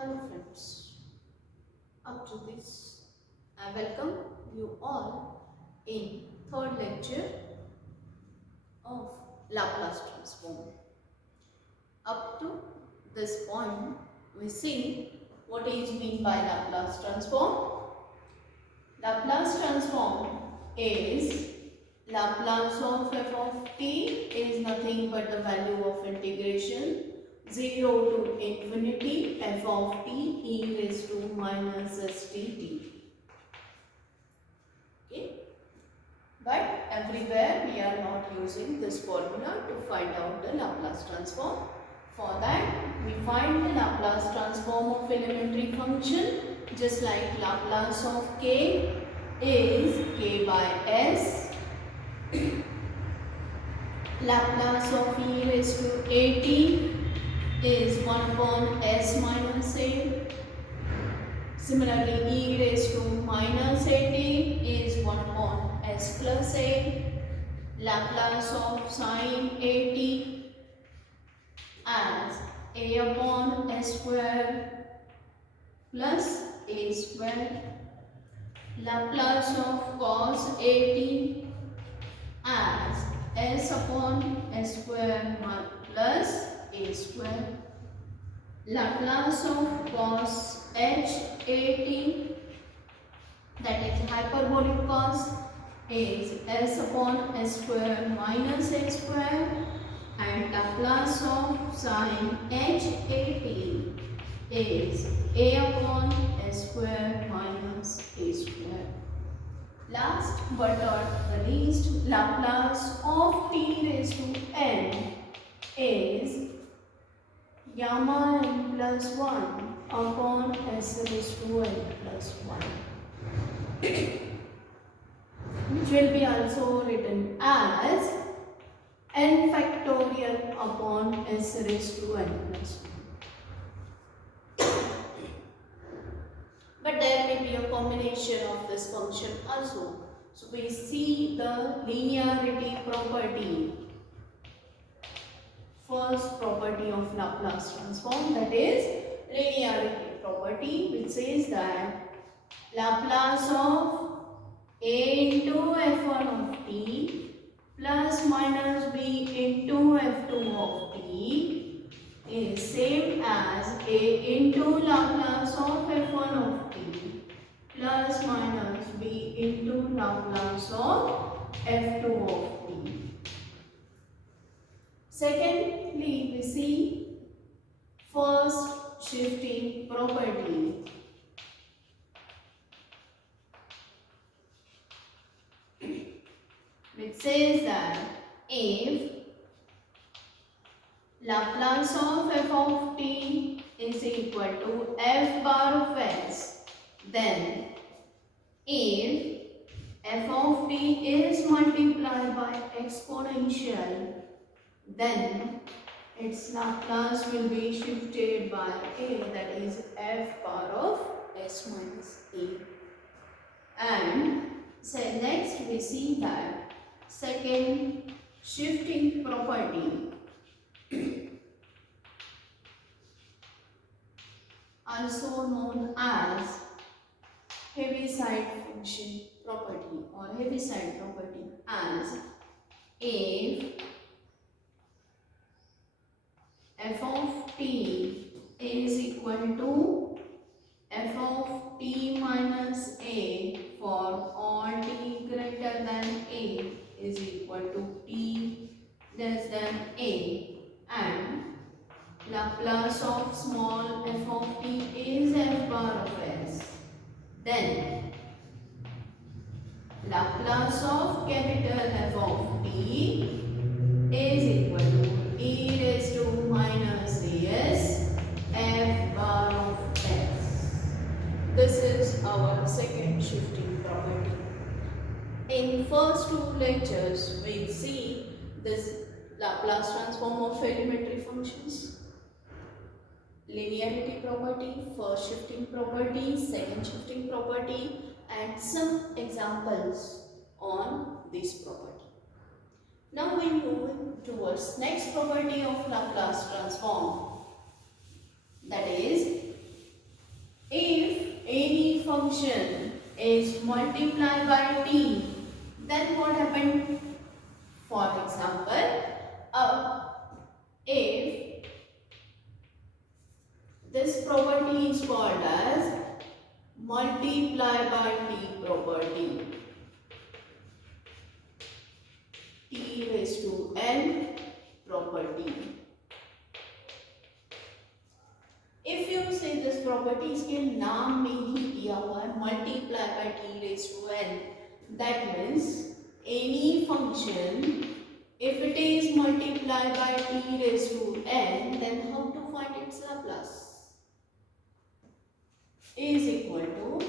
Hello friends, up to this I welcome you all in third lecture of Laplace Transform. Up to this point we see what is meant by Laplace Transform. Laplace Transform is Laplace of f of t is nothing but the value of integration 0 to infinity f of t e raised to minus st. Okay, but everywhere we are not using this formula to find out the Laplace transform. For that we find the Laplace transform of elementary function just like Laplace of k is k by s. Laplace of e raised to at is 1 upon s minus a. Similarly, e raised to minus at is 1 upon s plus a. Laplace of sine at as a upon s square plus a square. Laplace of cos at as s upon s square plus a square. Laplace of cos h at, that is hyperbolic cos, is s upon s square minus a square, and Laplace of sin h at is a upon s square minus a square. Last but not the least, Laplace of t raised to n is gamma n plus 1 upon s raised to n plus 1, which will be also written as n factorial upon s raised to n plus 1. But there may be a combination of this function also. So we see the linearity property. First property of Laplace transform, that is linearity property, which says that Laplace of a into f1 of t plus minus b into f2 of t is same as a into Laplace of f1 of t plus minus b into Laplace of f2 of t. Secondly, we see first shifting property. Which says that if Laplace of f of t is equal to f bar of s, then if f of t is multiplied by exponential, then its Laplace will be shifted by a, that is f bar of s minus a. And so next we see that second shifting property, also known as Heaviside function property or Heaviside property, as if f of t is equal to f of t minus a for all t greater than a is equal to t less than a, and Laplace of small f of t is f bar of s, then Laplace of capital F of t is equal to e raised to minus as f bar of s. This is our second shifting property. In first two lectures, we see this Laplace transform of elementary functions, linearity property, first shifting property, second shifting property, and some examples on this property. Now we move towards next property of Laplace transform, that is If any function is multiplied by t, then what happened? For example, if this property is called as multiply by t property, t raised to n property. If you say this property इसके नाम में ही दिया हुआ है multiply by t raised to n, that means any function if it is multiplied by t raised to n, then how to find its Laplace? Is equal to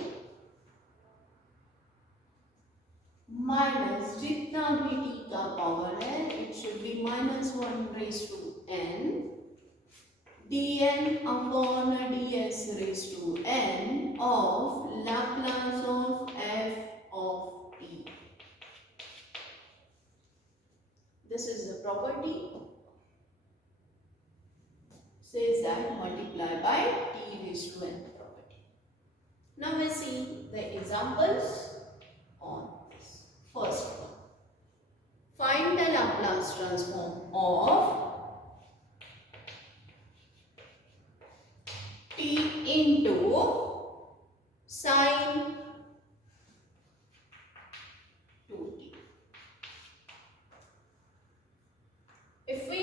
minus जितना भी t का power है, it should be minus 1 raised to n dn upon ds raised to n of Laplace of f of t. This is the property, says that multiply by t raised to n property. Now we see the examples on this. First one, find the Laplace transform of t into sine 2t. If we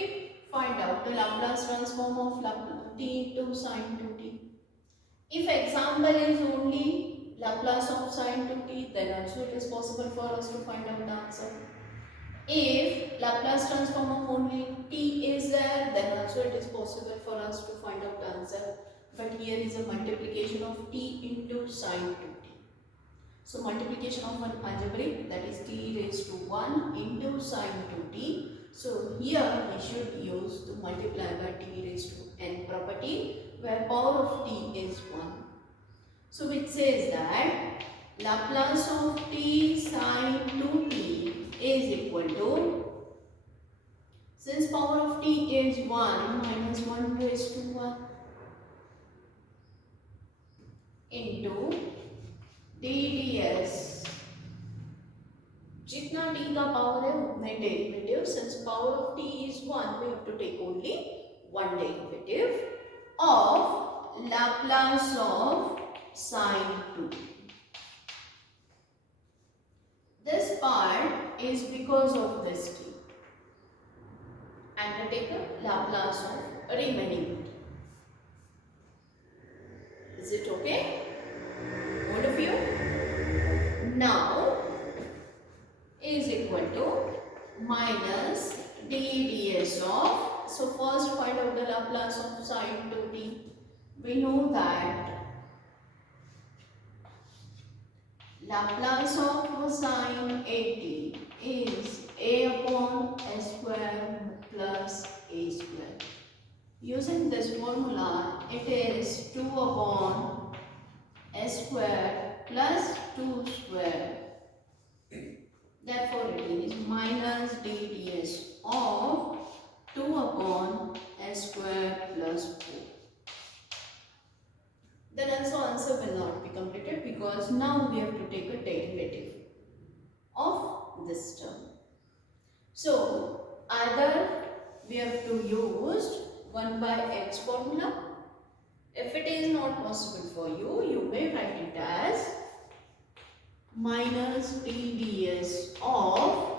find out the Laplace transform of t into sine 2t, if example is only Laplace of sine 2t, then also it is possible for us to find out the answer. If Laplace transform of only t is there, then also it is possible for us to find out the answer. But here is a multiplication of t into sine 2t. So multiplication of one algebraic, that is t raised to 1 into sine 2t. So here we should use to multiply by t raised to n property, where power of t is 1. So which says that Laplace of t sine 2t is equal to, since power of t is 1, minus 1 raised to 1 into dds. जितना t का power है उतने derivative, since power of t is 1, we have to take only one derivative of Laplace of sine 2t. This part is because of this t, and we take the Laplace of remaining t. Is it okay? All of you? Now is equal to minus dds of, so first find out the Laplace of sine 2t. We know that Laplace of sine 80 is a upon a square plus a square. Using this formula, it is 2 upon a square plus 2 square. Therefore, it is minus dds of 2 upon a square plus 4. Then also answer will not be completed, because now we have to take a derivative of this term. So either we have to use 1 by x formula. If it is not possible for you, you may write it as minus dds of,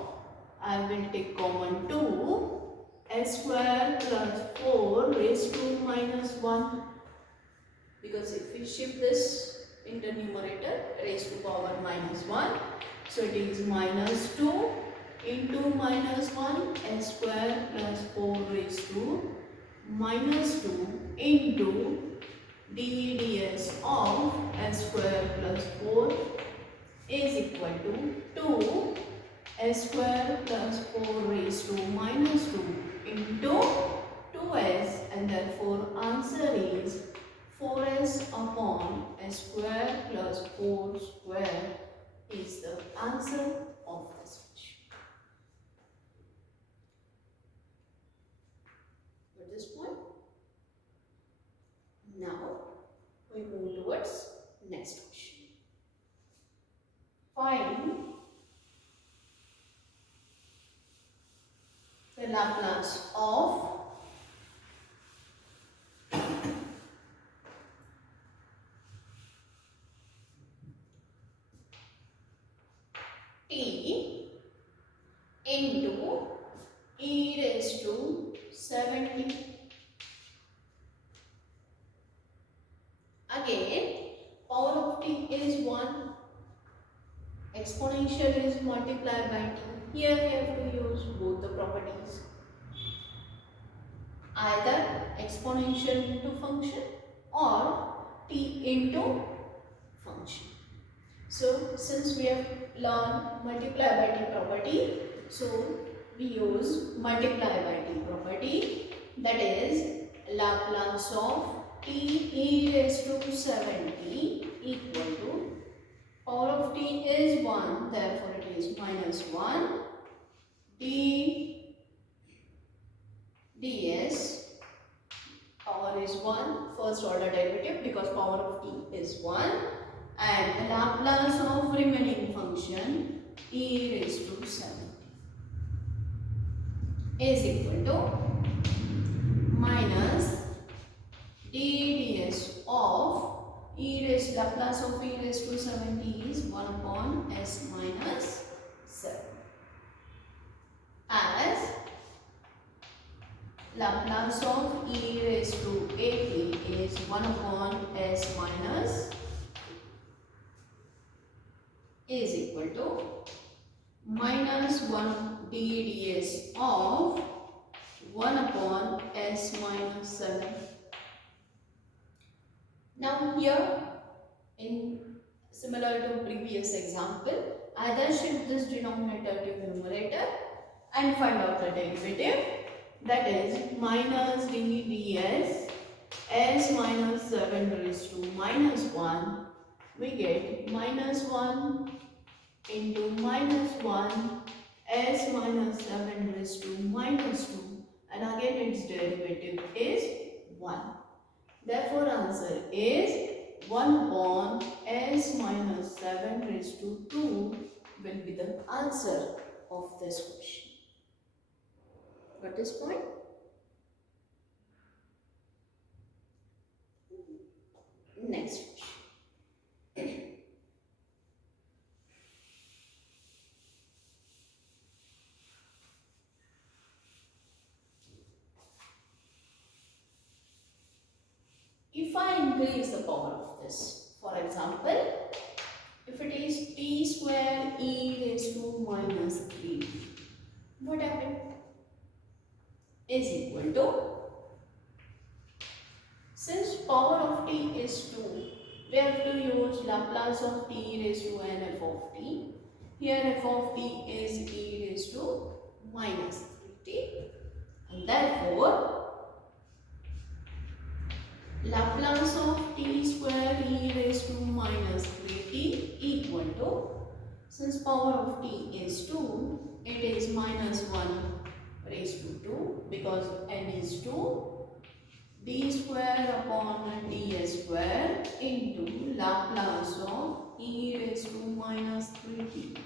I will take common 2, a square plus 4 raised to minus 1, because if we shift this in the numerator, raised to power minus 1, so it is minus 2 into minus 1, a square plus 4 raised to minus 2 into dds of a square plus 4 is equal to 2 a square plus 4 raised to minus 2 into 2s, and therefore answer is 4s upon a square plus 4 square is the answer of this question. At this point, now we move towards t into e raised to 70. Again, power of t is 1. Exponential is multiplied by t. Here we have to use both the properties. Either exponential into function or t into function. So since we have learned multiply by t property, so we use multiply by t property, that is Laplace of t e raised to 70 equal to power of t is 1, therefore it is minus 1 d ds. Power is 1, first order derivative because power of t is 1, and the Laplace of remaining function e raised to 7 is equal to minus d ds of e raised Laplace of e raised to 70 is 1 upon s minus 7, as Laplace of e raised to 80 is 1 upon s minus is equal to minus 1 d ds of 1 upon s minus 7. Now here, in similar to previous example, either shift this denominator to numerator and find out the derivative, that is minus d ds s minus 7 raised to minus 1. We get minus 1 into minus 1 s minus 7 raised to minus 2, and again its derivative is 1. Therefore answer is 1 upon s minus 7 raised to 2 will be the answer of this question. Got this point? Next question. If I increase the power of this, for example, if it is t square e raised to minus 3, what happened? Is equal to, since power of t is 2, we have to use Laplace of t raised to n f of t. Here f of t is e raised to minus 3t, and therefore Laplace of t square e raised to minus 3t equal to, since power of t is 2, it is minus 1 raised to 2 because n is 2, d square upon ds square into Laplace of e raised to minus 3t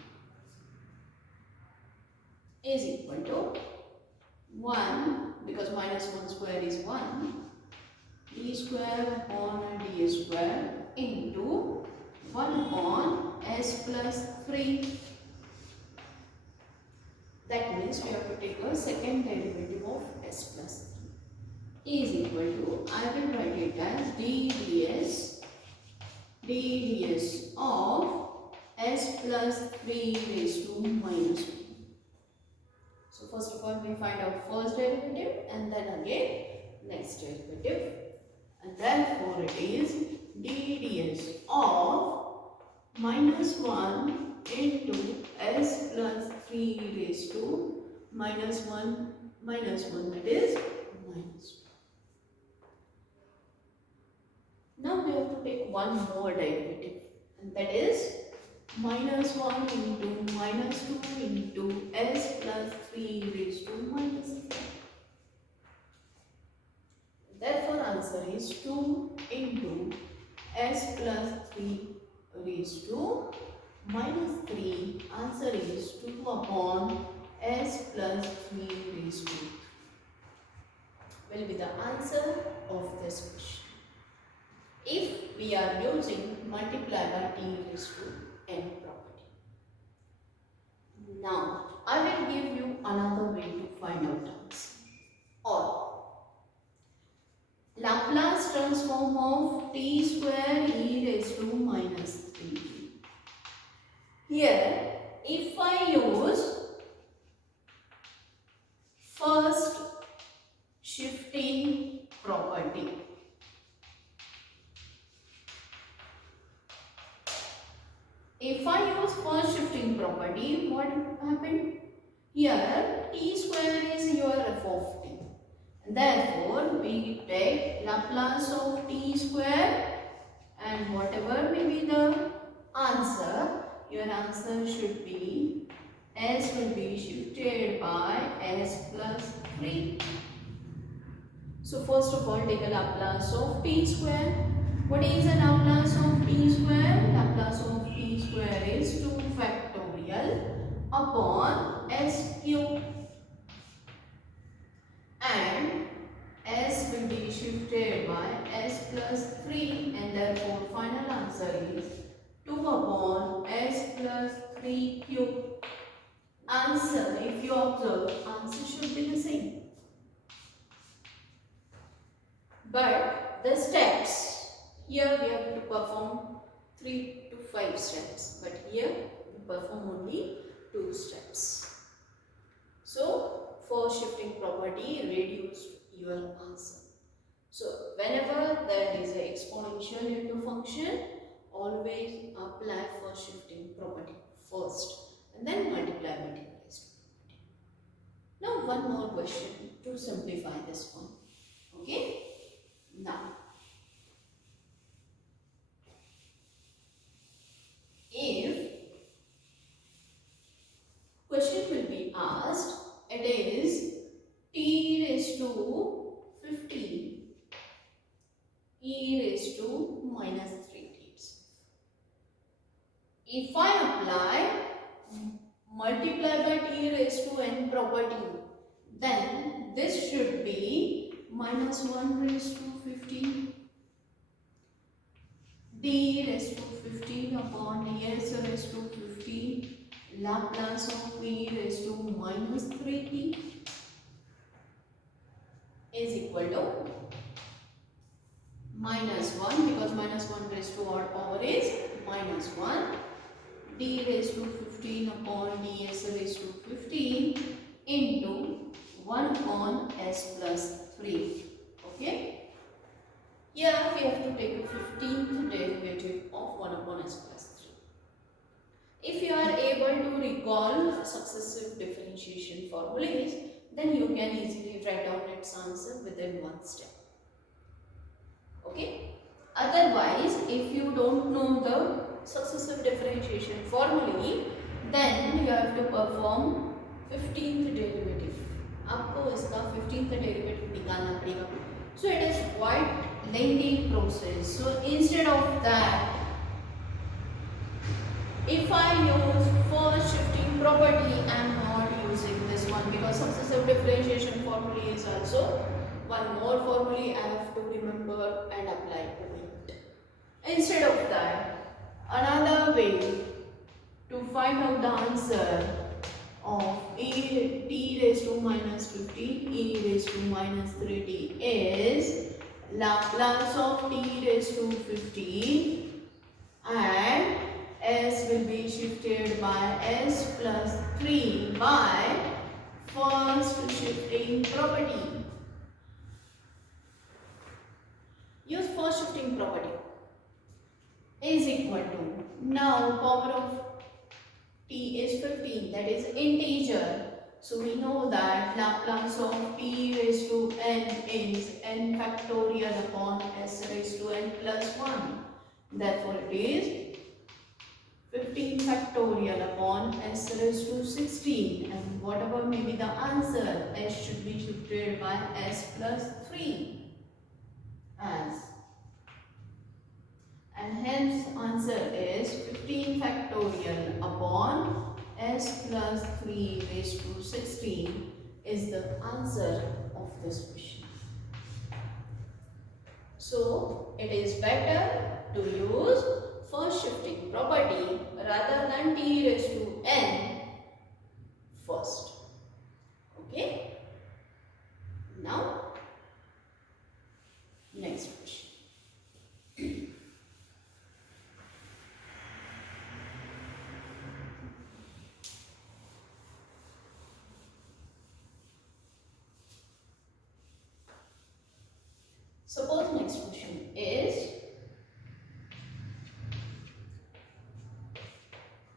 is equal to 1, because minus 1 square is 1, d square upon d square into 1 upon s plus 3. That means we have to take a second derivative of s plus 3 is equal to, I will write it as d ds of s plus 3 raised to minus 1. So first of all we find out first derivative and then again next derivative. And therefore it is d ds of minus 1 into s plus 3 raised to minus 1, that is minus 2. Now we have to take one more derivative, and that is minus 1 into minus 2 into s plus 3 raised to minus 3. Therefore answer is 2 into s plus 3 raised to minus 3. Answer is 2 upon s plus 3 raised to 3 will be the answer of this question, if we are using multiply by t raised to n property. Now, I will give you another way to find out answer. Or Laplace transform of t square e raised to minus 3t. Here, if I use first shifting property, what happened? Here, t square is your f of t. Therefore, we take Laplace of t square, and whatever may be the answer, your answer should be s will be shifted by s plus 3. So first of all, take a Laplace of t square. What is a Laplace of t square? Laplace of t square is 2 factorial upon s cube, and s will be shifted by s plus 3, and therefore final answer is 2 upon s plus 3 cube. Answer, if you observe, answer should be the same. But the steps, here we have to perform 3 to 5 steps, but here we perform only 2 steps. So, for shifting property, reduce your answer. So, whenever there is an exponential in the function, always apply for shifting property first and then multiply by t raised to property. Now, one more question to simplify this one. Okay? Now, if question will be asked, it is t raised to 15 e raised to minus 3t. If I apply multiply by t raised to n property, then this should be minus 1 raised to 15 d raised to 15 upon ds raised to 15 Laplace of e raised to minus 3t is equal to minus 1, because minus 1 raised to odd power is minus 1, d raised to 15 upon ds raised to 15 into 1 upon s plus 3. Okay. Here we have to take a 15th derivative of 1 upon s plus 3. If you are able to recall successive differentiation formulas, then you can easily write down its answer within one step. Okay. Otherwise, if you don't know the successive differentiation formulae, then you have to perform 15th derivative. आपको इसका 15th derivative निकालना पड़ेगा. So it is quite lengthy process. So instead of that, if I use first shifting property, I am not using this one, because successive differentiation formula is also one more formula I have to remember and apply to it. Instead of that, another way to find out the answer of t raised to minus 15 e raised to minus 3t is Laplace of t raised to 15, and s will be shifted by s plus 3 by first shifting property. Use first shifting property is equal to, now power of t is 15, that is integer. So we know that Laplace of t raised to n is n factorial upon s raised to n plus 1. Therefore it is 15 factorial upon s raised to 16, and whatever may be the answer, s should be shifted by s plus 3 as, and hence answer is 15 factorial upon s plus 3 raised to 16 is the answer of this question. So it is better to use first shifting property rather than t raised to n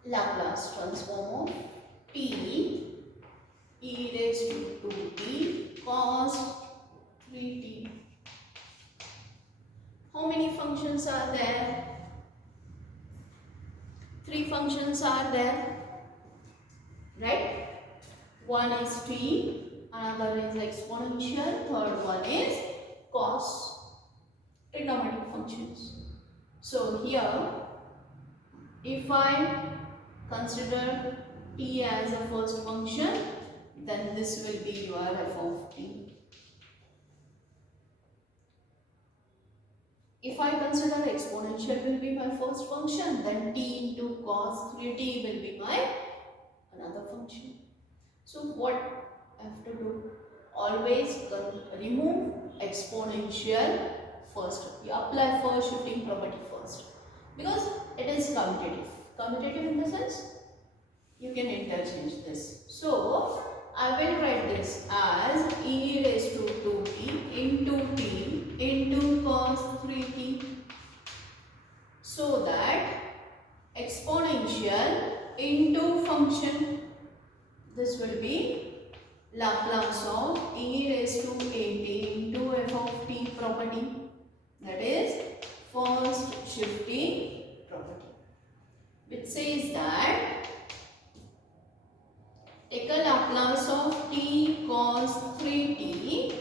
Laplace transform of t e raised to 2t cos 3t. How many functions are there? Three functions are there, right? One is t, another is exponential, third one is cos, trigonometric functions. So here, if I consider t as a first function, then this will be your f of t. If I consider exponential will be my first function, then t into cos 3t will be my another function. So what I have to do? Always remove exponential first. You apply first shifting property first, because it is commutative. Commutative in the sense you can interchange this. So I will write this as e raised to 2t into cos 3t, so that exponential into function, this will be Laplace of e raised to 8t into f of t property, that is first shifting property, which says that take a Laplace of t cos 3t,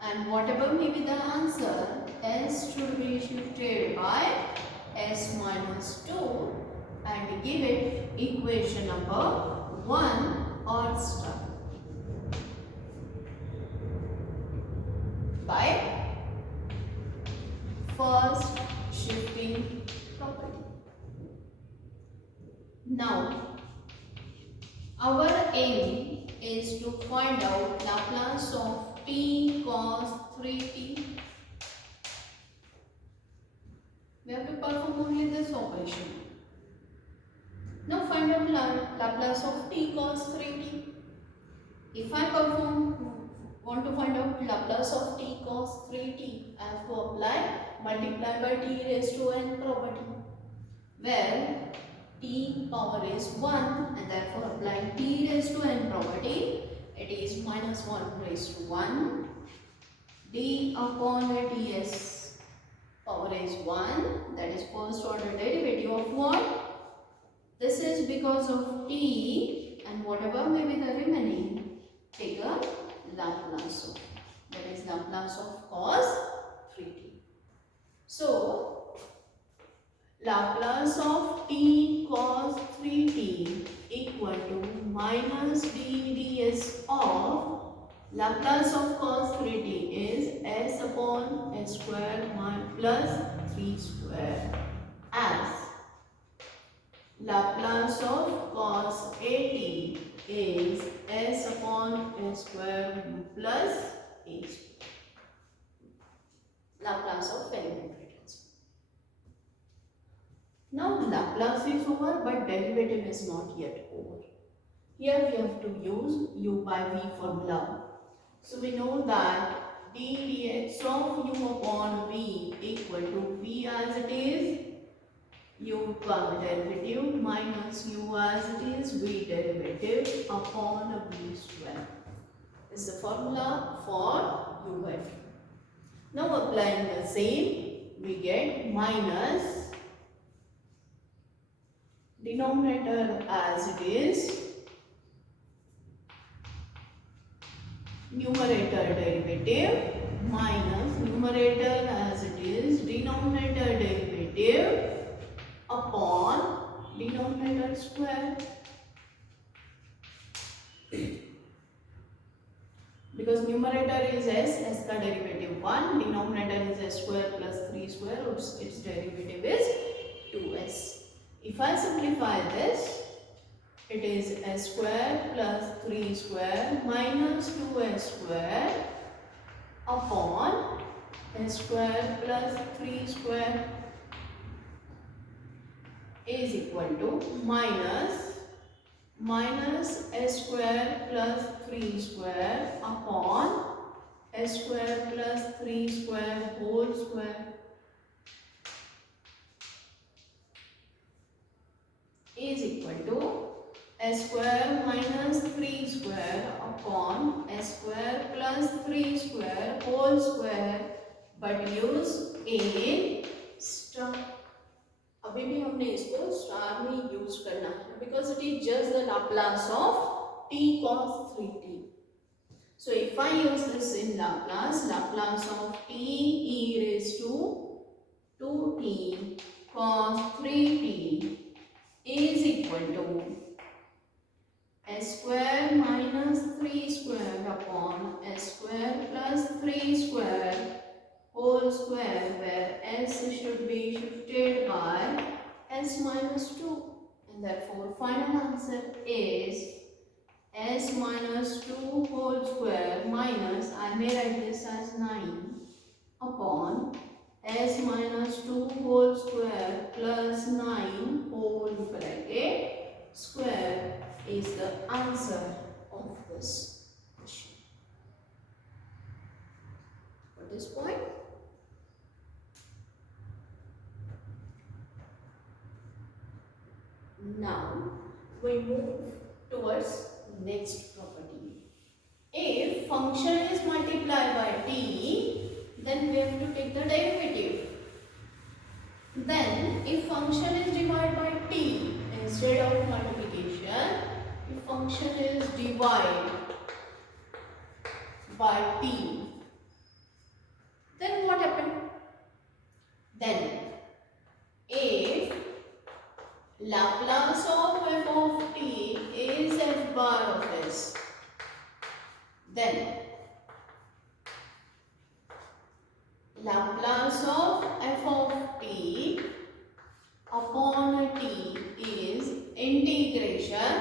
and whatever may be the answer, s should be shifted by s minus 2 and give it equation number 1 or star by first shifting property. Now, our aim is to find out Laplace of t cos 3t. We have to perform only this operation. Now find out Laplace of t cos 3t. If I want to find out Laplace of t cos 3t, I have to apply multiply by t raised to n property, where t power is 1 and therefore applying t raised to n property, it is minus 1 raised to 1 d upon ds power is 1, that is first order derivative of what? This is because of t, and whatever may be the remaining, take a Laplace of, that is Laplace of cos 3t. So Laplace of t cos 3t equal to minus d ds of Laplace of cos 3t is s upon s square plus 3 square, as Laplace of cos 80 is s upon s square plus a square. Laplace of elementary transform. Now Laplace is over, but derivative is not yet over. Here we have to use u by v formula. So we know that d dx of u upon v equal to v as it is, u derivative minus u as it is, v derivative upon v square is the formula for u by v. Now applying the same, we get minus denominator as it is, numerator derivative minus numerator as it is, denominator derivative upon denominator square, because numerator is s का derivative 1, denominator is s square plus 3 square, its derivative is 2s. If I simplify this, it is s square plus 3 square minus 2s square upon s square plus 3 square is equal to minus s square plus 3 square upon s square plus 3 square whole square s square minus 3 square upon s square plus 3 square whole square, but use a star. अभी भी हमने इसको star में use करना है because it is just the Laplace of t cos 3t. So if I use this in Laplace, Laplace of t e raised to 2t cos 3t is equal to s square minus 3 square upon s square plus 3 square whole square, where s should be shifted by s minus 2, and therefore final answer is s minus 2 whole square minus, I may write this as 9 upon s minus 2 whole square plus 9 whole bracket square is the answer of this question. For this point, now we move towards next property. If function is multiplied by t, then we have to take the derivative. Then if function is divided by t instead of multiplication, if function is divided by t, then what happened? Then if Laplace of f of t is f bar of s, then Laplace of f of t upon t is integration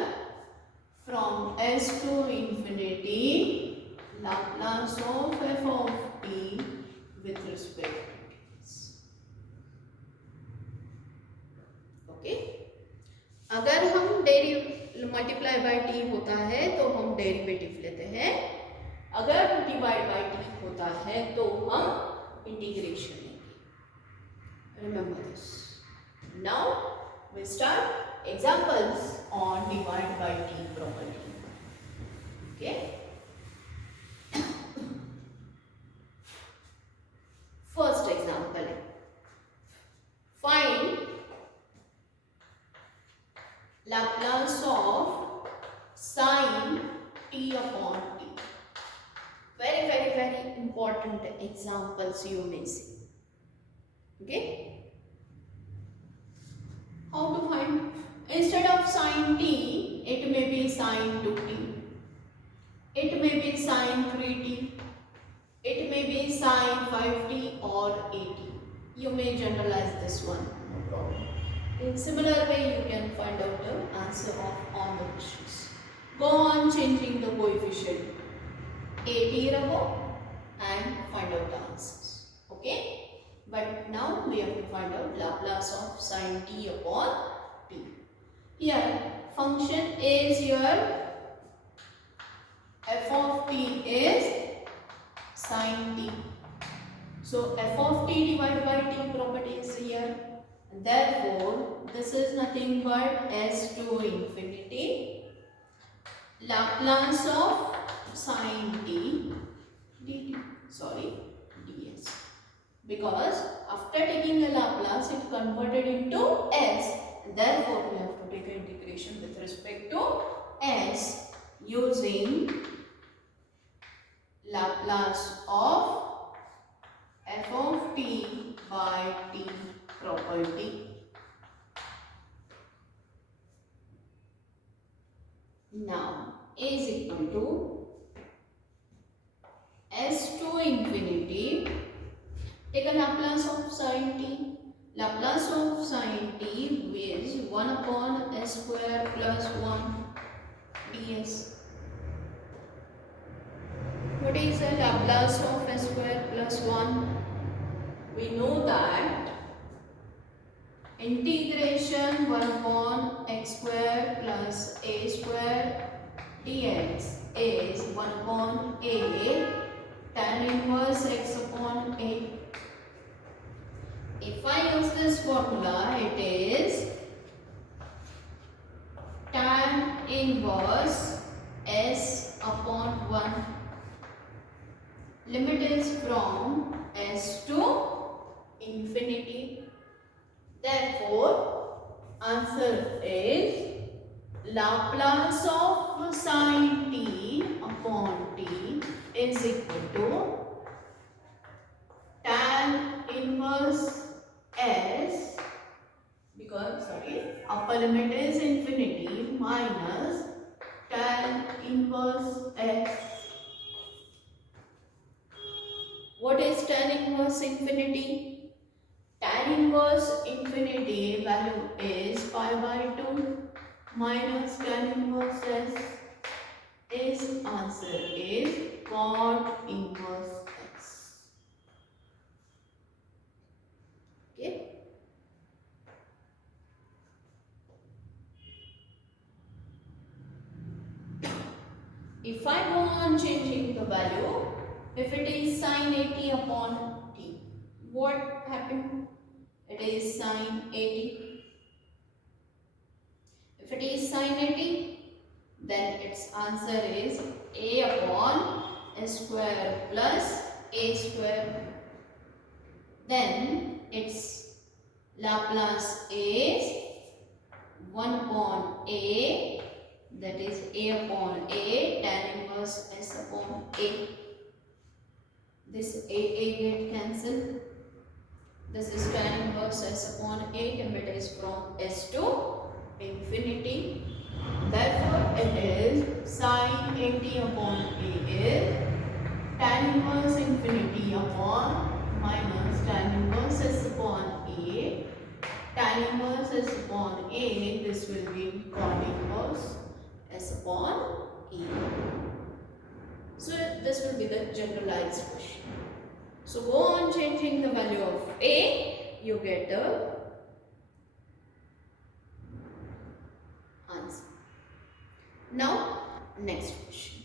from s to infinity Laplace of f of t with respect to s. Okay? अगर हम multiply by T होता है तो हम derivative लेते हैं, अगर divide by T होता है तो हम इंटीग्रेशन लेंगे. Remember this. Now we start examples on divide by T property. Okay, first example, find Laplace of sin t upon t. Very important examples you may see. Okay? How to find? Instead of sin t, it may be sin 2t. It may be sin 3t. It may be sin 5t or 8t. You may generalize this one, no problem. In similar way, you can find out the answer of all the questions. Go on changing the coefficient at rabo and find out the answers. Okay? But now we have to find out Laplace of sin t upon t. Here, function is your f of t is sin t. So f of t divided by t property is here. Therefore, this is nothing but s to infinity Laplace of sin t dt. Sorry, ds. Because after taking a Laplace, it converted into s. Therefore, we have to take an integration with respect to s using Laplace of f of t by t property. Now is equal to s to infinity. Take a Laplace of sin t. Laplace of sin t is 1 upon s square plus 1 ds. What is the Laplace of s square plus 1? We know that integration 1 upon x square plus a square dx is 1 upon a tan inverse x upon a. If I use this formula, it is tan inverse s upon 1. Limit is from s to infinity. Therefore, answer is Laplace of sin t upon t is equal to tan inverse s, because upper limit is infinity, minus tan inverse s. What is tan inverse infinity? Tan inverse infinity value is pi by 2 minus tan inverse s. Is answer is cot inverse s. Okay. If I go on changing the value, if it is sin 80 upon t, what happened? It is sin 80. If it is sin 80, then its answer is a upon s square plus a square. Then its Laplace is 1 upon a, that is a upon a, tan inverse s upon a. This a get cancelled. This is tan inverse s upon a, limit is from s to infinity. Therefore, it is sin 80 upon a is tan inverse infinity upon minus tan inverse s upon a. Tan inverse s upon a, this will be cot inverse s upon a. So this will be the generalized question. So go on changing the value of a, you get the answer. Now next question.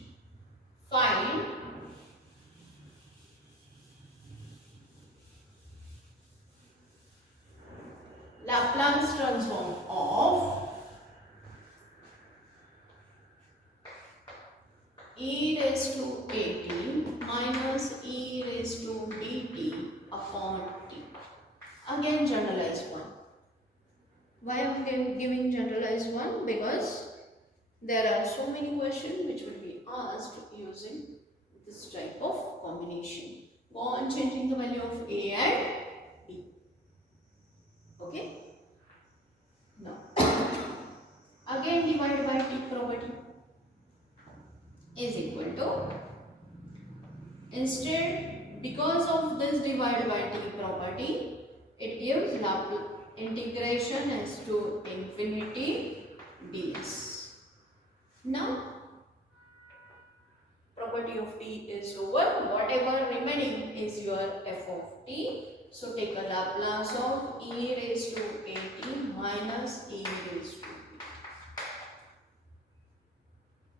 Find Laplace transform of e raised to at minus e raised to dt upon t. Again generalized one. Why I am giving generalized one? Because there are so many questions which will be asked using this type of combination. Go on changing the value of a and b. Okay. Now again divided by t property is equal to, instead, because of this divided by t property, it gives Laplace integration as to infinity ds. Now property of t is over, whatever remaining is your f of t. So take a Laplace of e raised to at minus e raised to b.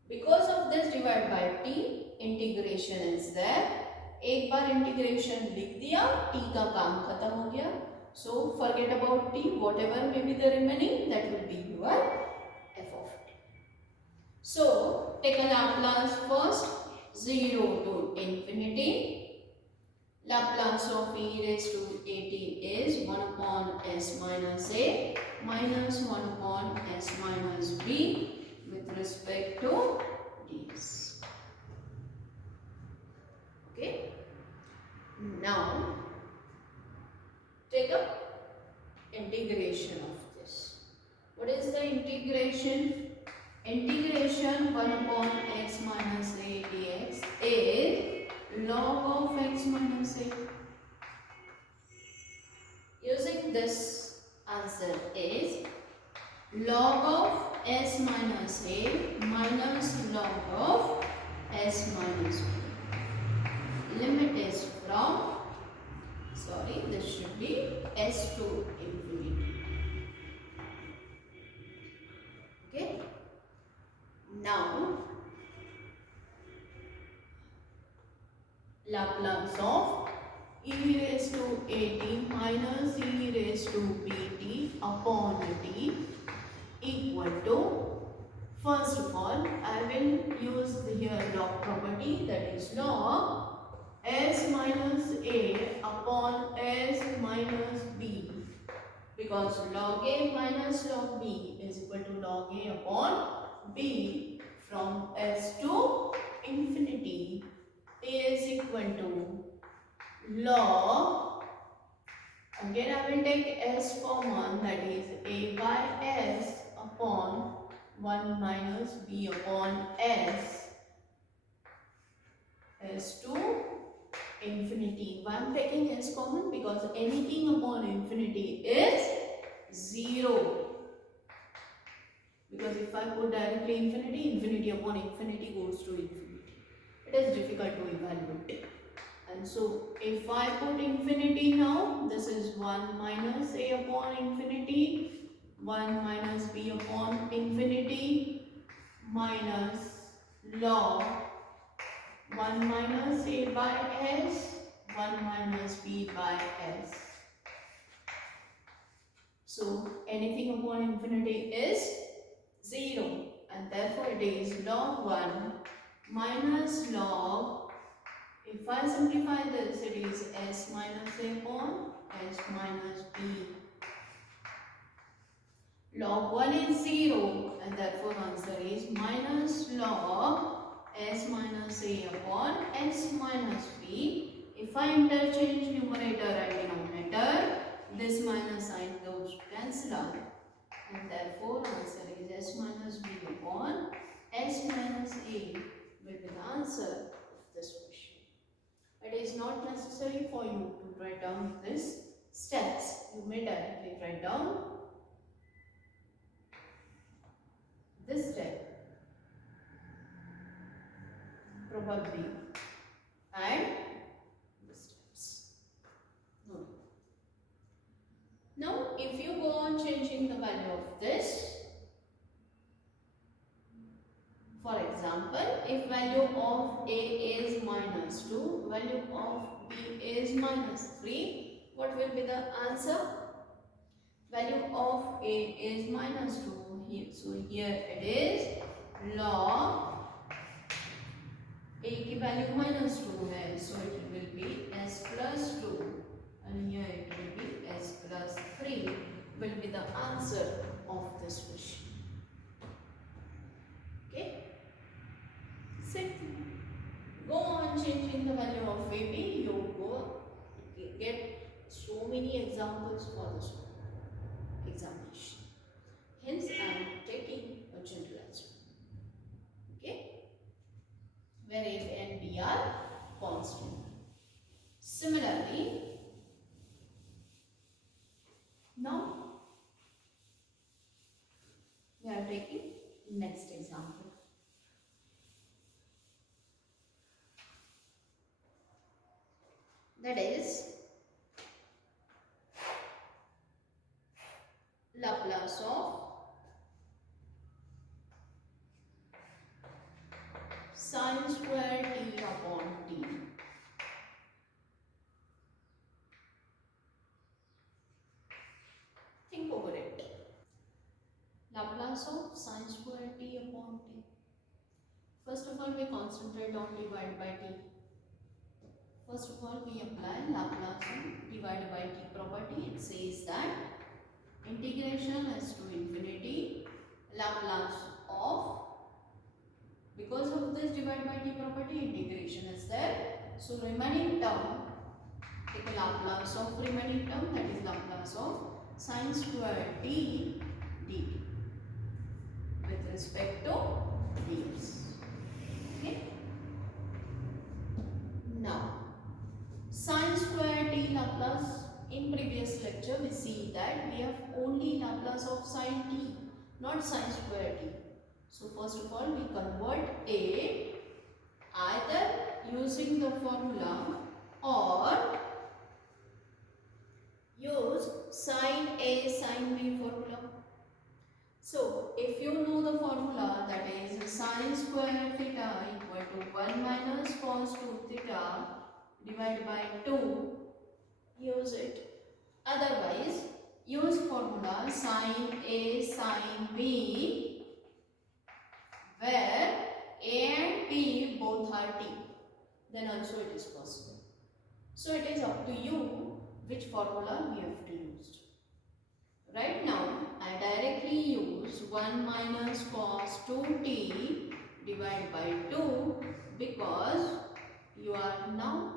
Because of this divided by t, integration is there. एक बार integration लिख दिया, t का काम खत्म हो गया. So forget about t, whatever may be the remaining, that will be your f of t. So take a Laplace first, 0 to infinity. Laplace of e raised to at is 1 upon s minus a minus 1 upon s minus b with respect to ds. Okay. Now take up integration of this. What is the integration? Integration 1 upon x minus a dx is log of x minus a. Using this, answer is log of s minus a minus log of s minus b. Limit is from, this should be s to infinity. Okay. Now Laplace of e raised to at minus e raised to bt upon t equal to First of all, I will use the here log property, that is log s minus a upon s minus b, because log a minus log b is equal to log a upon b. From s to infinity is equal to log, again I will take s common, that is a by s upon 1 minus b upon s to infinity. Why I am taking s common? Because anything upon infinity is 0. Because if I put directly infinity, infinity upon infinity goes to infinity. It is difficult to evaluate. And so if I put infinity now, this is 1 minus a upon infinity, 1 minus b upon infinity, minus log 1 minus a by s, 1 minus b by s. So anything upon infinity is 0, and therefore it is log 1 minus log, if I simplify this, it is s minus a upon s minus b. Log 1 is 0, and therefore answer is minus log s minus a upon s minus b. If I interchange numerator and denominator, this minus sign goes to cancel out, and therefore answer is s minus b upon s minus a will be the answer of this question. It is not necessary for you to write down these steps. You may directly write down this step probably and the steps. No. Now if you go on changing the value of this, for example, if value of a is minus 2, value of b is minus 3, what will be the answer? Value of a is minus 2 here. So here it is log a की value minus 2 है, so it will be s plus 2, and here it will be s plus 3 will be the answer of this question. Okay. Second, go on changing the value of AB, you go get so many examples for this examination. Hence, I am taking a generalized one. Okay, where A and B are constant. Similarly, now we are taking next example. That is Laplace of sin square t upon t. Think over it. Laplace of sin square t upon t. First of all, we concentrate on divide by t. First of all, we apply Laplace of divided by t property. It says that integration is to infinity Laplace of, because of this divide by t property, integration is there. So remaining term, take a Laplace of remaining term, that is Laplace of sin square t dt with respect to dx. Okay. Now, sin square t Laplace, in previous lecture we see that we have only Laplace of sin t, not sin square t. So first of all, we convert a either using the formula or use sin A sin B formula. So if you know the formula, that is sin square theta equal to 1 minus cos 2 theta divided by 2, use it. Otherwise, use formula sin A sin B where A and P both are T, then also it is possible. So it is up to you which formula we have to use. Right now, I directly use 1 minus cos 2t divided by 2 because you are now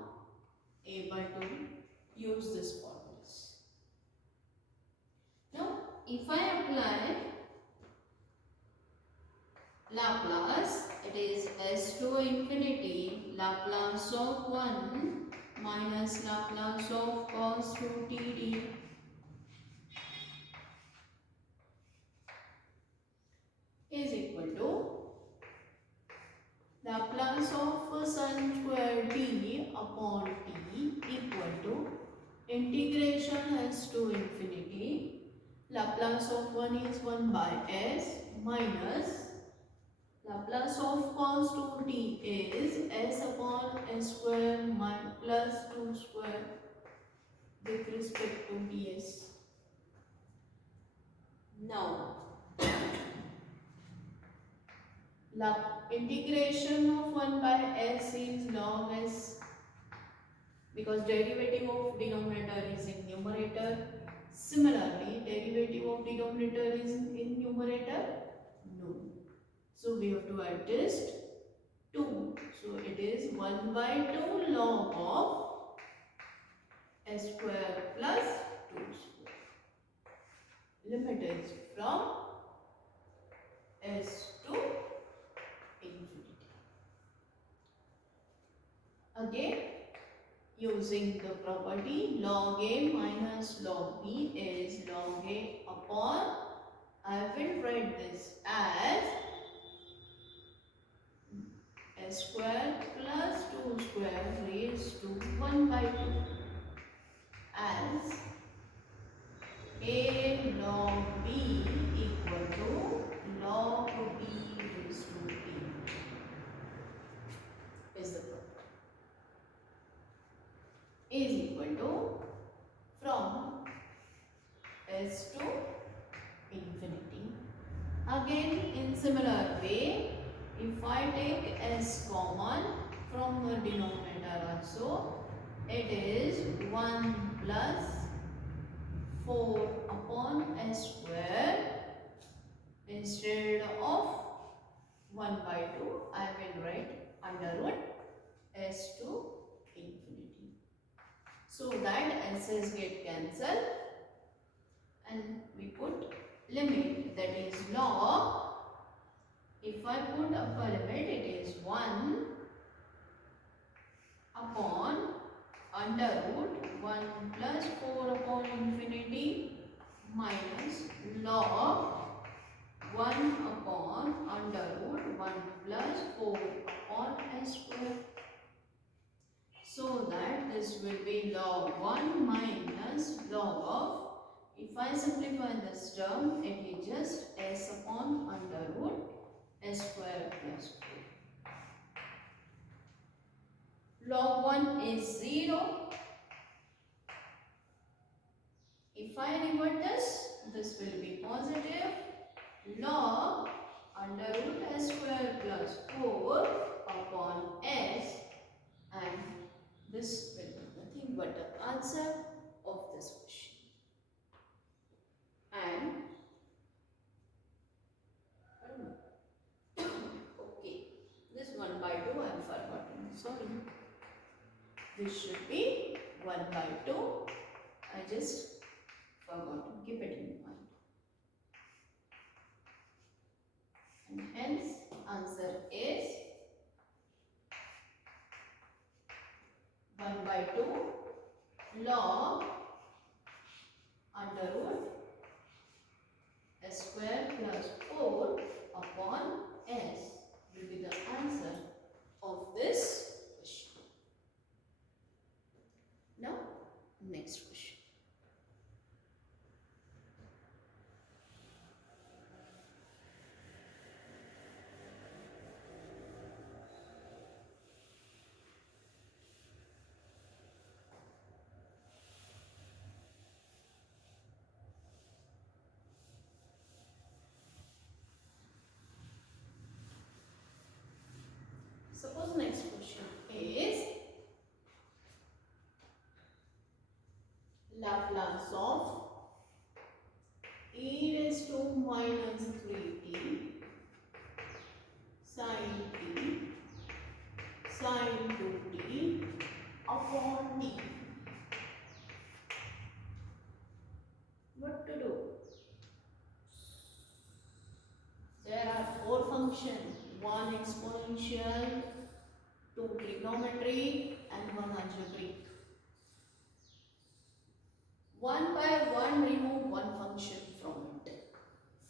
able to use this formulas. Now, if I apply Laplace, it is s to infinity Laplace of 1 minus Laplace of cos 2t d is equal to Laplace of sin square t upon t equal to integration s to infinity Laplace of 1 is 1 by s minus Laplace of cos 2t is s upon s square plus 2 square with respect to ds. Now, integration of 1 by s is log s because derivative of denominator is in numerator. Similarly, derivative of denominator is in numerator? No. So we have to adjust 2. So it is 1 by 2 log of s square plus 2 square. Limit is from s to infinity. Again, using the property log a minus log b is log a upon, I will write this as s square plus 2 square raised to 1 by 2 as a log b equal to log b raised to b is the property. Is equal to from s to infinity. Again, in similar way, if I take s common from the denominator also, it is 1 plus 4 upon s square. Instead of 1 by 2, I will write under root s to infinity. So that s's get cancelled and we put limit, that is log. If I put upper limit, it is 1 upon under root 1 plus 4 upon infinity minus log 1 upon under root 1 plus 4 upon s square. So that this will be log 1 minus log of, if I simplify this term, it is just s upon under root s square plus 4. Log 1 is 0. If I revert this will be positive. Log under root s square plus 4 upon s, and this will be nothing but the answer of this question. And okay, this 1 by 2 I have forgotten, sorry. This should be 1 by 2. I just forgot to keep it in mind. And hence answer is 1 by 2 log under root s square plus 4 upon s will be the answer of this question. Now, next question. sine 2t upon t. What to do? There are four functions, one exponential, two trigonometric and one algebraic. One by one remove one function from it.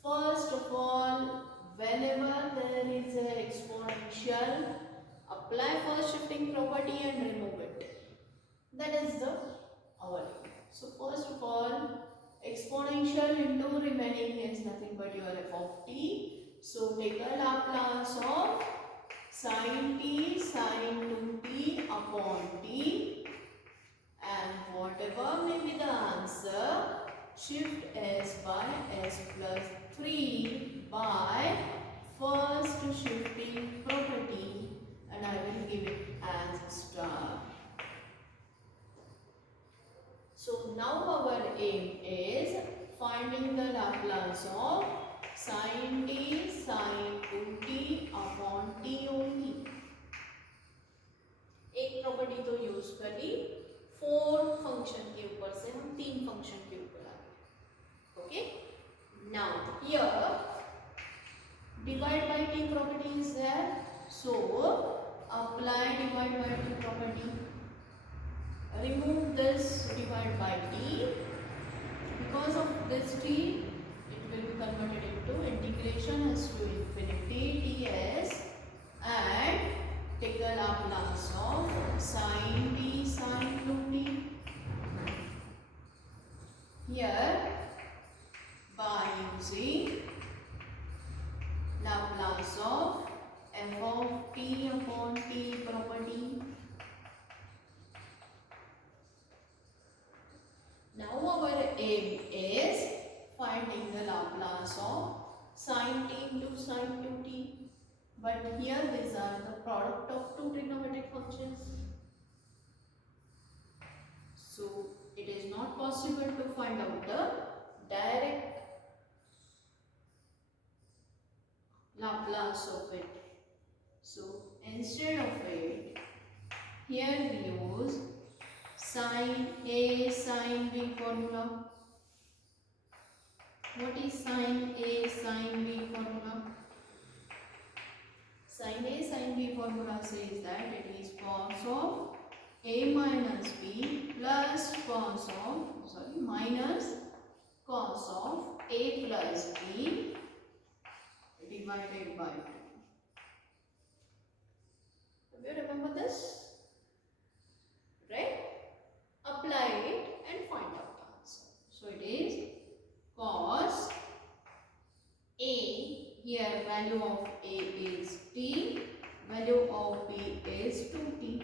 First of all, whenever there is an exponential, apply first shifting property and remove it. That is the our aim. So first of all, exponential into remaining is nothing but your f of t. So take a Laplace of sin t sin 2t upon t, and whatever may be the answer, shift s by s plus 3 by first shifting property, and I will give it as star. So now our aim is finding the Laplace of sin t sin 2t upon t only. एक property तो use कर ली, 4 function के ऊपर से हम 3 function के ऊपर आ गए. Okay, now here divide by t property is there, so apply divide by t property. Remove this divide by t. Because of this t, it will be converted into integration as to infinity ds, and take the Laplace of sin t sin 2t. Here, by using Laplace of f of t upon t property. Now our aim is finding the Laplace of sin t into sin 2t. But here these are the product of two trigonometric functions. So it is not possible to find out the direct Laplace of it. So instead of it, here we use sin A sin B formula. What is sin A sin B formula? Sin A sin B formula says that it is cos of A minus B plus cos of, minus cos of A plus B divided by 2. Do you remember this? Right? Apply it and find out the answer. So it is cos A, here value of A is t, value of B is 2t.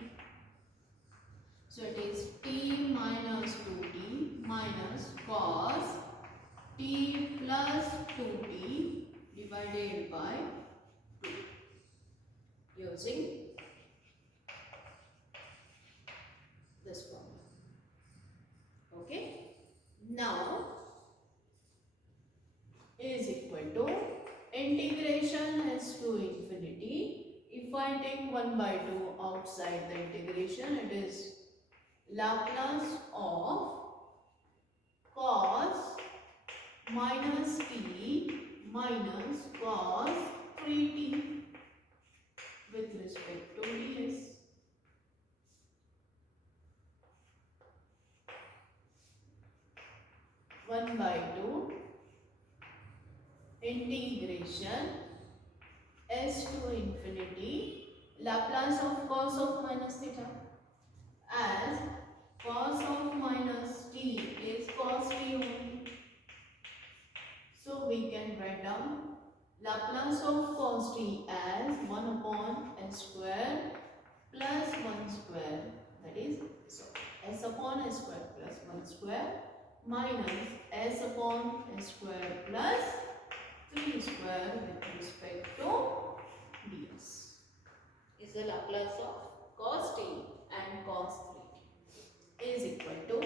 So it is t minus 2t minus cos t plus 2t divided by 2 using this formula. Okay. Now is equal to integration is to infinity. If I take 1 by 2 outside the integration, it is Laplace of cos minus t minus cos 3t with respect to ds. One by 2 integration s to infinity Laplace of cos of minus theta, as cos of minus t is cos t only. So we can write down Laplace of cos t as 1 upon s square plus 1 square, that is s upon s square plus 1 square minus s upon s square plus 3 square with respect to ds is the Laplace of cos t and cos 3t is equal to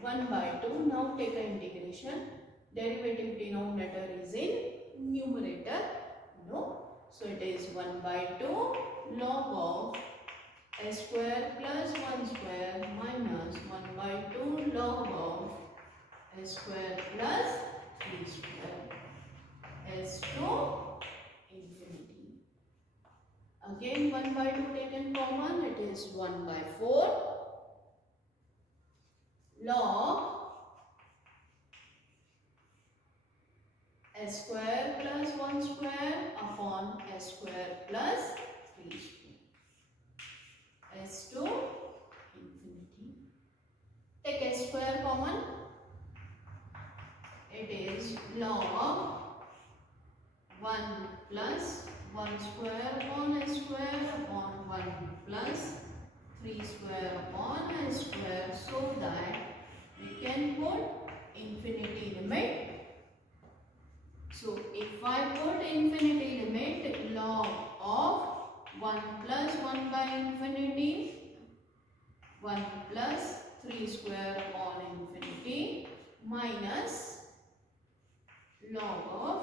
1 by 2. Now take an integration. Derivative denominator is in numerator. No. So it is 1 by 2 log of s square plus 1 square minus 1 by 2 log of s square plus 3 square s to infinity. Again 1 by 2 taken common, it is 1 by 4 log s square plus 1 square upon s square plus 3 square s to infinity. Take s square common, it is log 1 plus 1 square upon s square upon 1 plus 3 square upon s square, so that we can put infinity limit. So if I put infinity limit log of 1 plus 1 by infinity 1 plus 3 square upon infinity minus log of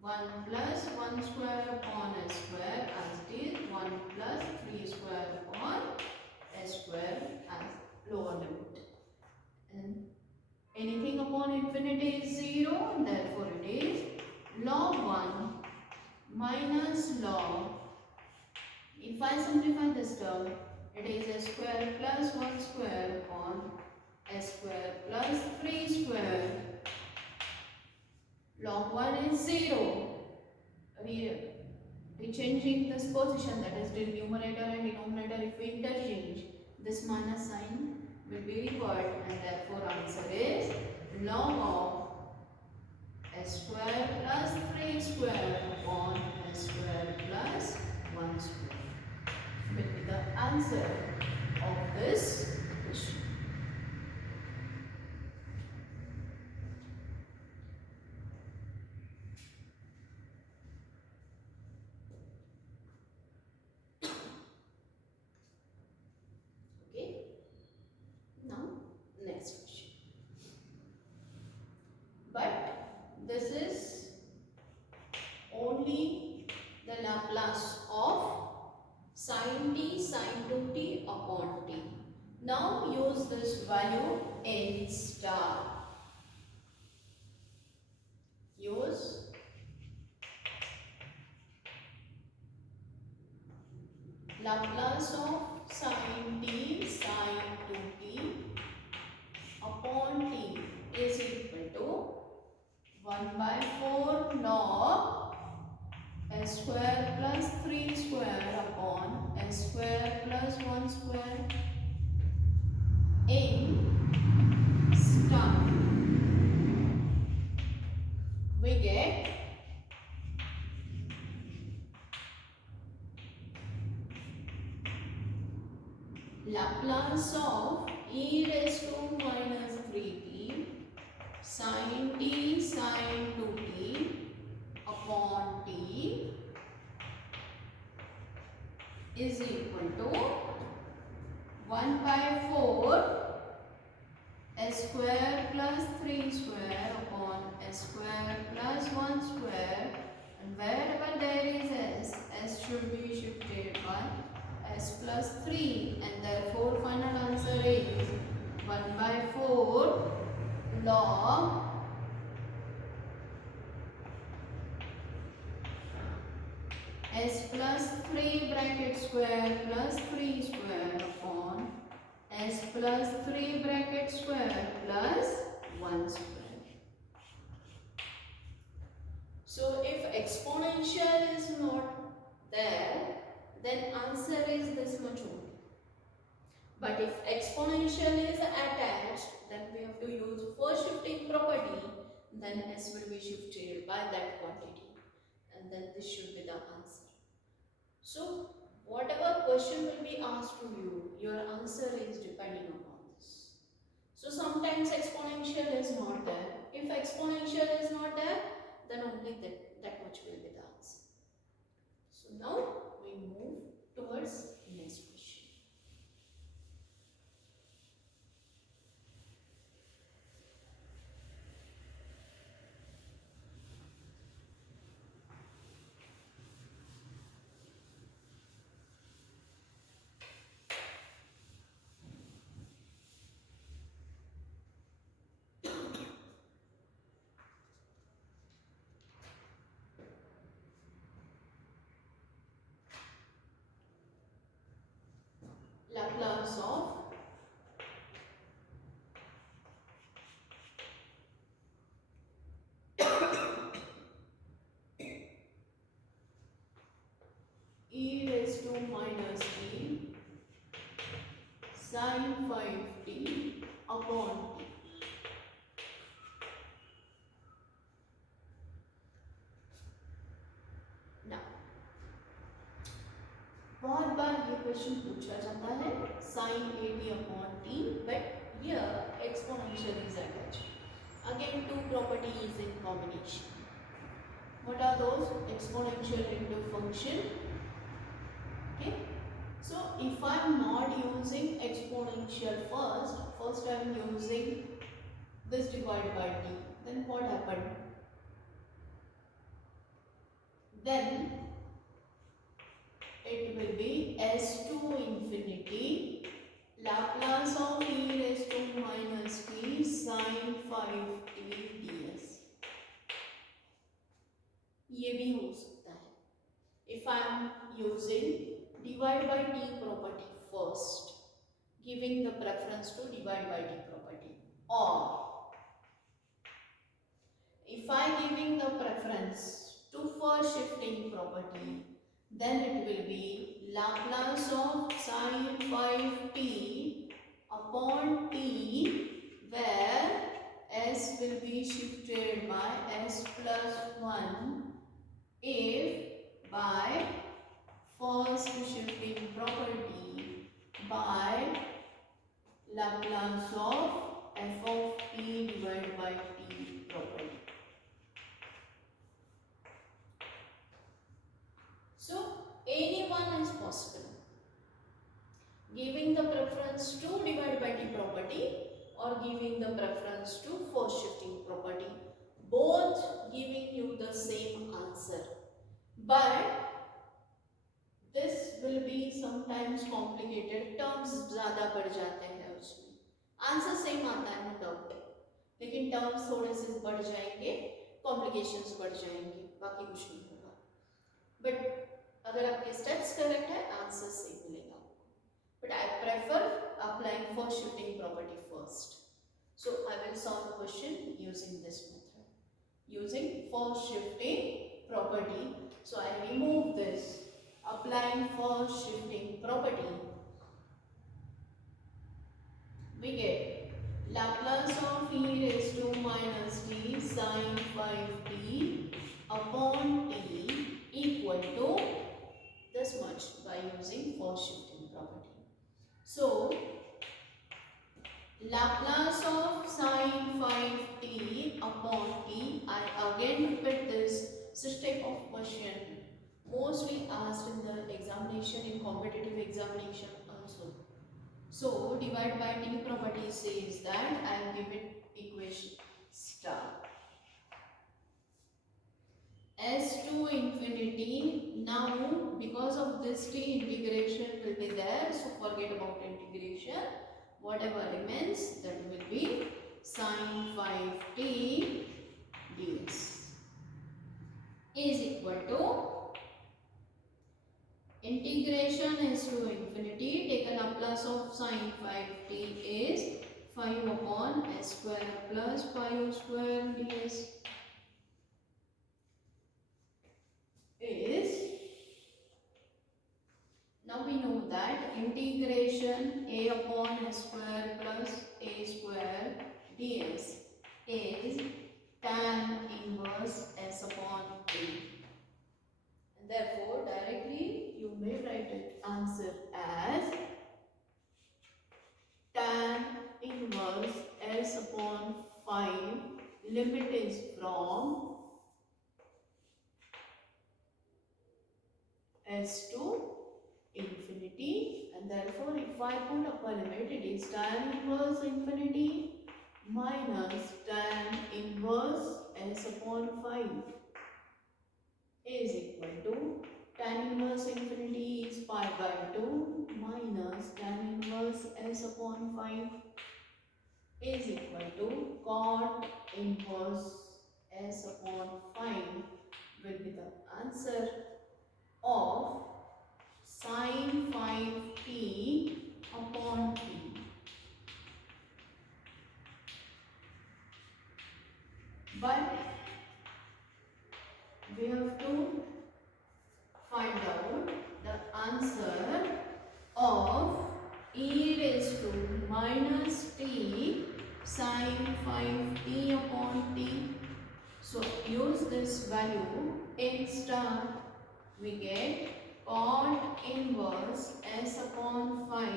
1 plus 1 square upon s square as it is 1 plus 3 square upon s square as lower limit. And anything upon infinity is 0, and therefore it is log 1 minus log. If I simplify this term, it is s square plus 1 square upon s square plus 3 square. Log 1 is 0. We changing this position, that is the numerator and denominator. If we interchange, this minus sign will be reversed, and therefore answer is log of s square plus 3 square upon s square plus 1 square will be the answer of this question. Okay, now next question. But this is only the Laplace of sin t sin 2t upon t. Now use this value n star. Use Laplace of sin t sin 2t upon t is equal to 1 by 4 log s square plus 3 square upon s square plus 1 square in star. We get Laplace of e raised to minus 3t sin t sin 2t upon t is equal to 1 by 4 s square plus 3 square upon s square plus 1 square, and wherever there is s should be shifted by s plus 3, and therefore final answer is 1 by 4 log s plus 3 bracket square plus 3 square upon s plus 3 bracket square plus 1 square. So if exponential is not there, then answer is this much only. But if exponential is attached, then we have to use first shifting property, then s will be shifted by that quantity, and then this should be the answer. So whatever question will be asked to you, your answer is depending upon this. So sometimes exponential is not there. If exponential is not there, then only that much will be the answer. So now we move towards next question. e raised to minus t sin 5t upon t. Now, बहुत बार ये question पूछा जाता है sin 80 upon t, but here exponential is attached. Again, two properties in combination. What are those? Exponential into function. Okay. So if I am not using exponential first I am using this divided by t, then what happened? Then it will be s to infinity Laplace of e raised to minus t sin 5t ds. ये भी हो सकता है if I am using divide by t property first, giving the preference to divide by t property, or if I giving the preference to first shifting property, then it will be Laplace of sin 5t upon t, where s will be shifted by s plus 1 if by first shifting property by Laplace of f of t divided by t property. So any one is possible, giving the preference to divided by t property or giving the preference to first shifting property, both giving you the same answer, but this will be sometimes complicated, terms ज़्यादा बढ़ जाते हैं उसमें, answer same आता है no doubt, लेकिन terms थोड़े से बढ़ जाएंगे, कॉम्प्लिकेशंस बढ़ जाएंगे, बाकी कुछ नहीं होगा, बट अगर आपके स्टेप्स करेक्ट है आंसर सेम मिलेगा आपको, but I prefer applying first shifting property first, so I will solve the question using this method, using first shifting property. So I remove this, applying first shifting property, we get Laplace of e raised to minus t sin 5t upon t equal to this much by using first shifting property. So Laplace of sin 5t upon t, I again repeat this, such type of question mostly asked in the examination, in competitive examination also. So divide by t property says that I am given equation star s to infinity. Now because of this t, integration will be there, so forget about integration, whatever remains that will be sin 5t ds is equal to integration is to infinity, take a Laplace of sin 5t is 5 upon s square plus 5 square ds is, now we know that integration a upon s square plus a square ds is tan inverse s upon a. And therefore, directly you may write it answer as tan inverse s upon 5, limit is from s to infinity, and therefore if I put upper limit, it is tan inverse infinity minus tan inverse s upon 5 is equal to tan inverse infinity is pi by 2 minus tan inverse s upon 5 is equal to cot inverse s upon 5 will be the answer of sin 5t upon t. But we have to find out the sine 5t upon t. So use this value in star. We get cot inverse s upon 5,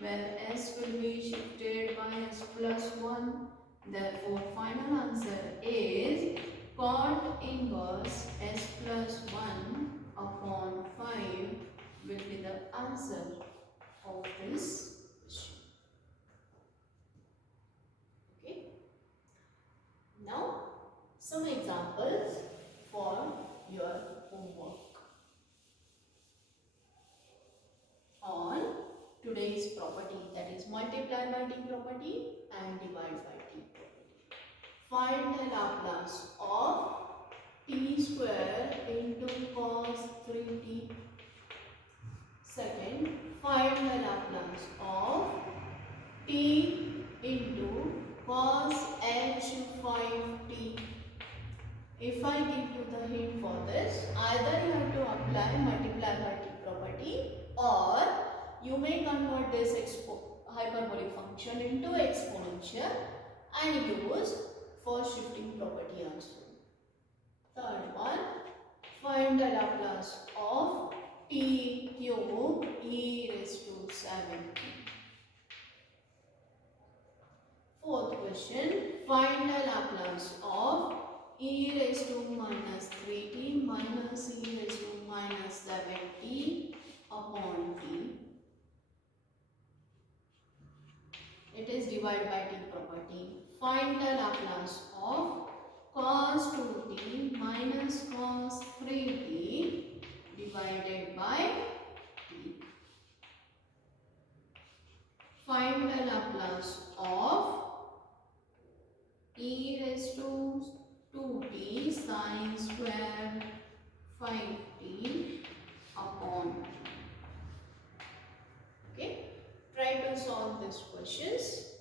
where s will be shifted by s plus 1. Therefore final answer is cot inverse s plus 1 upon 5 will be the answer of this question. Okay. Now some examples for your homework on today's property, that is multiply by t property and divide by t property. Find the Laplace of t square into cos 3t. Second, find the Laplace of t into cos h 5t. If I give you the hint for this, either you have to apply multiply by t property, or you may convert this hyperbolic function into exponential and use first shifting property also. Third one, find the Laplace of t cube e raised to 7t. Fourth question, find the Laplace of e raised to minus 3t minus e raised to minus 7t upon t. It is divided by t property. Find the Laplace of cos 2t minus cos 3t divided by t. Find the Laplace of e raised to 2t sine square 5t upon t. Okay, try to solve these questions.